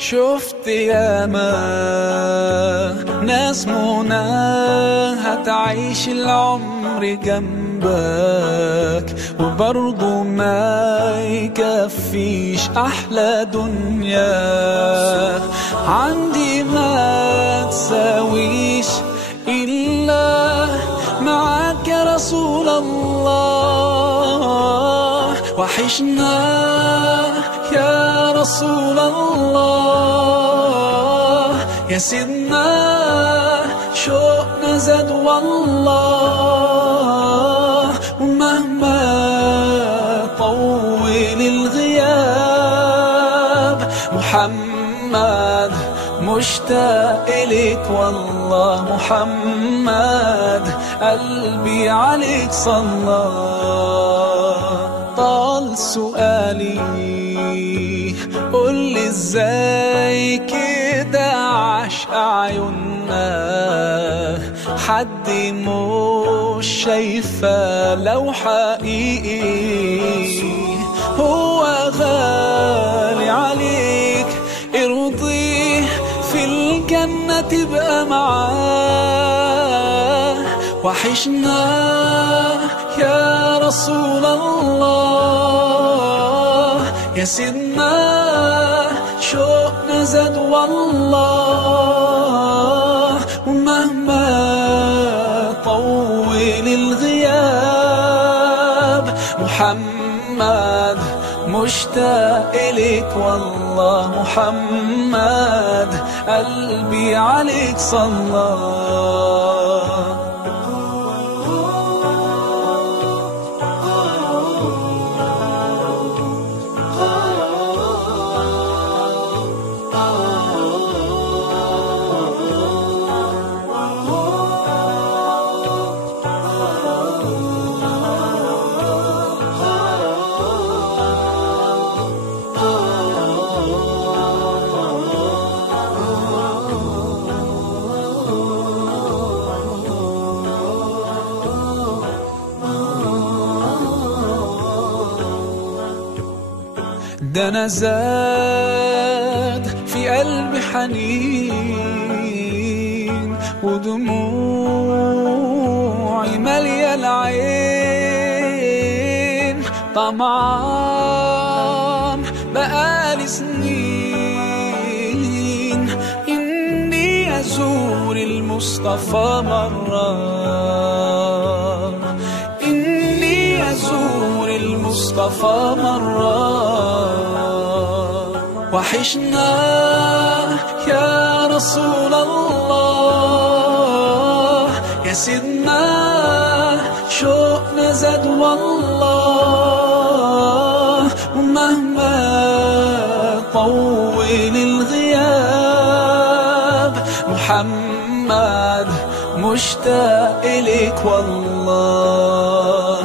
شفت ياما ناس مناها تعيش العمر جنبك وبرضه ما يكفيش أحلى دنيا عندي ما تساويش إلا معاك يا رسول الله. وحشنا يا رسول الله يا سيدنا شوقنا زاد والله. ومهما طول الغياب محمد مشتاق إليك والله. محمد قلبي عليك صلى. طال سؤالي قولي ازاي كده عشق عيوننا حد مش شايفه لو حقيقي هو غالي عليك ارضيه في الجنة تبقى معاه. وحشنا يا رسول الله يا سيدنا شوقنا زاد والله. ومهما طول الغياب محمد مشتاق إليك والله. محمد قلبي عليك صلى. ده أنا زاد في قلبي حنين ودموعي مالية العين. طمعان بقالي سنين إني أزور المصطفى مرة، إني أزور المصطفى مرة. وحشنا يا رسول الله يا سيدنا شوقنا زاد والله. ومهما طول الغياب محمد مشتاق إليك والله.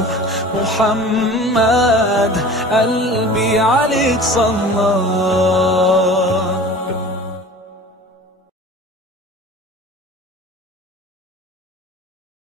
محمد قلبي عليك صلى.